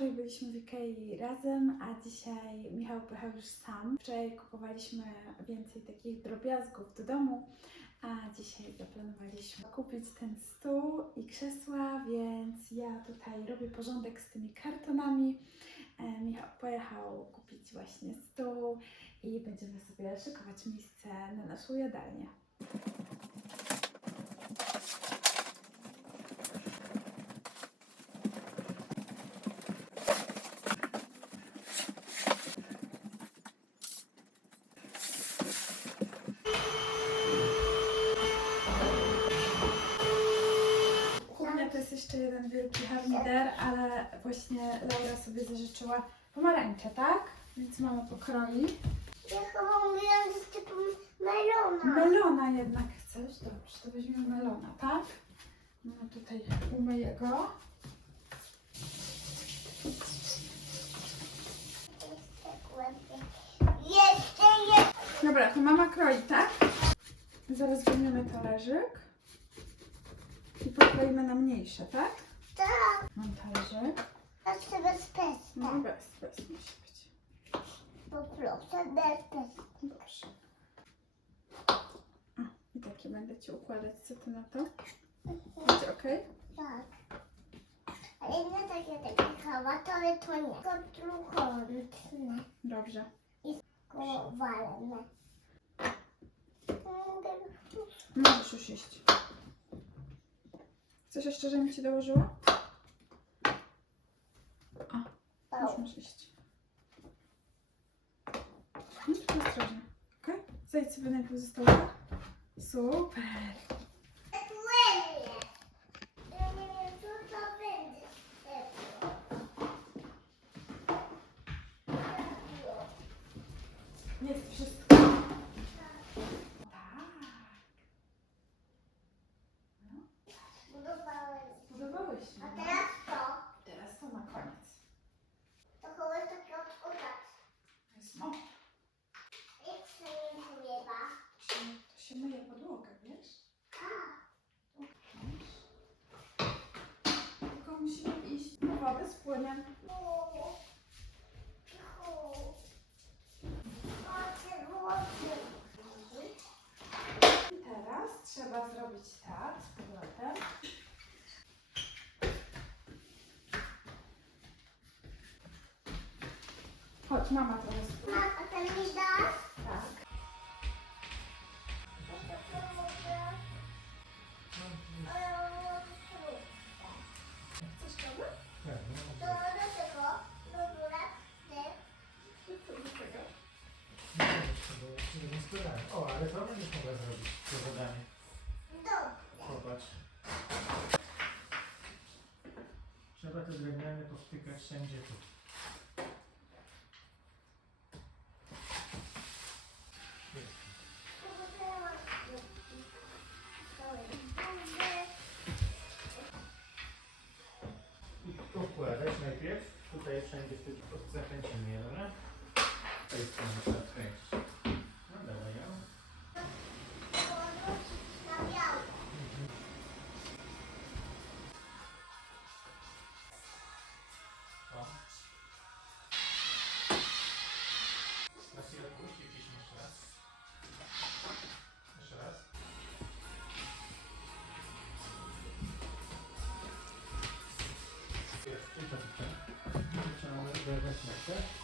Wczoraj byliśmy w Ikei razem, a dzisiaj Michał pojechał już sam. Wczoraj kupowaliśmy więcej takich drobiazgów do domu, a dzisiaj zaplanowaliśmy kupić ten stół i krzesła, więc ja tutaj robię porządek z tymi kartonami. E, Michał pojechał kupić właśnie stół i będziemy sobie szykować miejsce na naszą jadalnię. Kuchnia to jest jeszcze jeden wielki harmider, ale właśnie Laura sobie zażyczyła pomarańcze, tak? Więc mama pokroi. Ja chyba mówiłam, że z typem melona. Melona jednak chcesz? Dobrze, to weźmiemy melona, tak? Mama tutaj umyje go. Jeszcze. Jeszcze. Dobra, to mama kroi, tak? Zaraz weźmiemy talerzyk i pokroimy na mniejsze, tak? Tak. Mam talerzyk. Jeszcze bezpieczne. No bez, bez musi być. Poproszę bezpieczne. Dobrze. O, I takie będę Ci układać, co Ty na to? Będzie ok? Tak. Ale nie takie takie kawatowe to nie. Tylko trójkątne. Dobrze. Kowalne. Możesz już iść. Chcesz jeszcze, żebym Ci dołożyła? Już możesz iść. Ostrożnie. Ok? Zejdź sobie najpierw ze. Super. Ja nie wiem, co to będzie. Jest wszystko. Tak. Budowałem. Podobałeś się. A teraz to. Teraz to na koniec. To chyba jest takie odkurzać. To jest mop. Jak się nie umiewa. Się- myje podłogę, wiesz? A. Tylko musimy iść po wodę z płynem. I teraz trzeba zrobić tak z powrotem. Chodź, mama trochę spróbuj. A ten mi dasz? Chcesz kawę? Do, do tego, do góra, ty. Do tego? O, ale to będziesz mogła zrobić to zadanie. Do. Popatrz. Trzeba te drewniane powtykać wszędzie tu. Wszędzie wtedy zakręcimy je, dobra? To jest trzeba Jest, i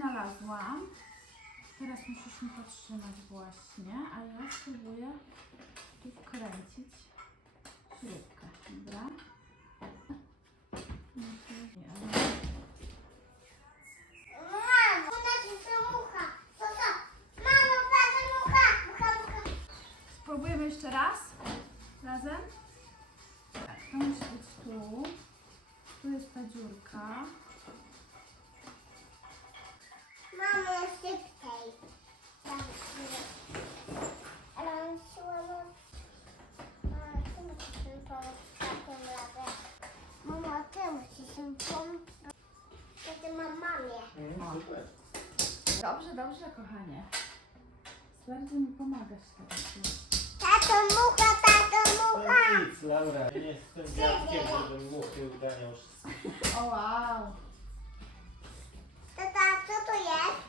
znalazłam. Teraz musisz mi podtrzymać właśnie, a ja spróbuję tu wkręcić śrubkę, dobra? Jeszcze raz. Razem. Tak, to musi być tu. Tu jest ta dziurka. Mamo, szybciej. Tak. Ale on ma... Mamo, ty musisz mi pomóc w takim razie. Mamo, ty musisz mi pomóc. Wtedy mam mamie. Mm, super. Dobrze, dobrze, kochanie. Bardzo mi pomagasz teraz. Tato, mucha, tato, mucha. No nic, Laura, nie jestem dziadkiem, żebym muchy uganiał wszystko. O wow. Tata, co to jest?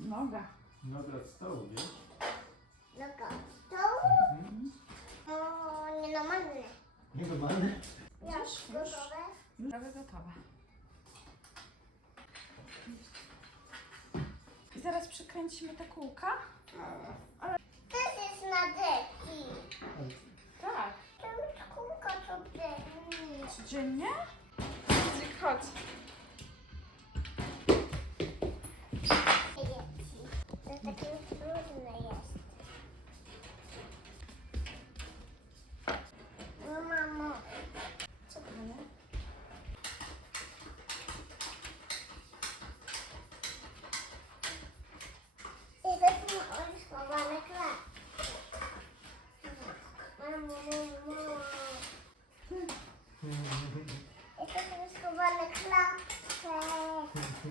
Noga. Noga od stołu, wiesz? No go. To? Mhm. O, nienormalne. Nienormalne. Już, już. gotowe? Już prawie gotowe. I zaraz przykręcimy te kółka. To jest na deki. Tak. To jest kółko codziennie. Codziennie? Chodź.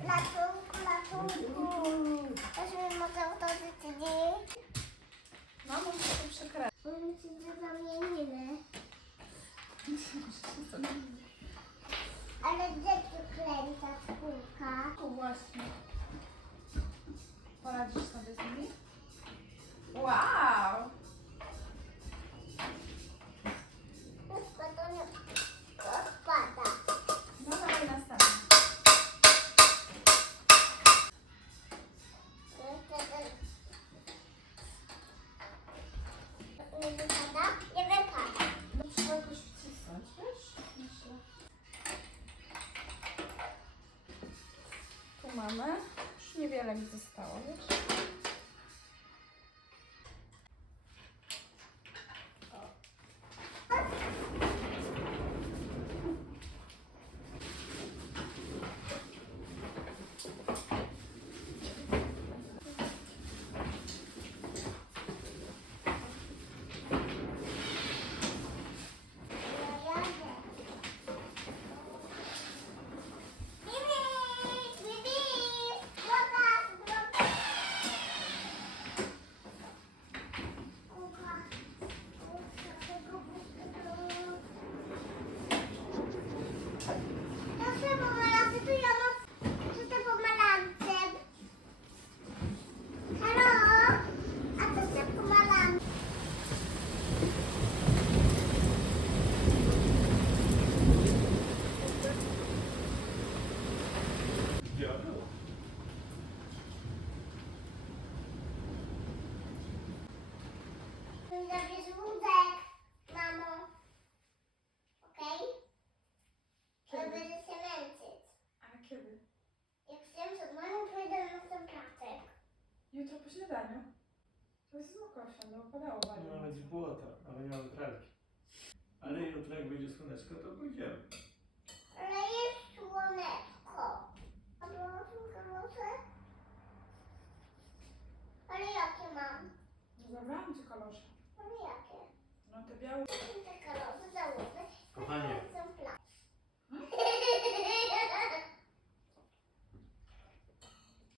Ratunku, ratunku. Mi może otworzyć drzwi. Mamo, muszę to przykręcić. My się zamienimy. Ale gdzie przykręca skórka? Tu właśnie. Poradzisz sobie z Niewiele mi zostało, wiesz? Ja jadę. Bibi, bibi, blokad, blokad. Kuka, kuka, tego kuka. Proszę pomarańczy, tu ja mam co te pomarańcze. Halo? A to te pomarańcze. Diabeł. Zabierz wózek, mamo. Okej? Okay? Kiedy? Będę się męczyć. A kiedy? Jak się przed mamą pójdę na ten placek. Jutro po śniadaniu. To jest złokosia, no opadało bardzo. Ma być błota, a my nie mamy pralki. Ale jutro jak będzie słoneczko, to pójdziemy. Ale jest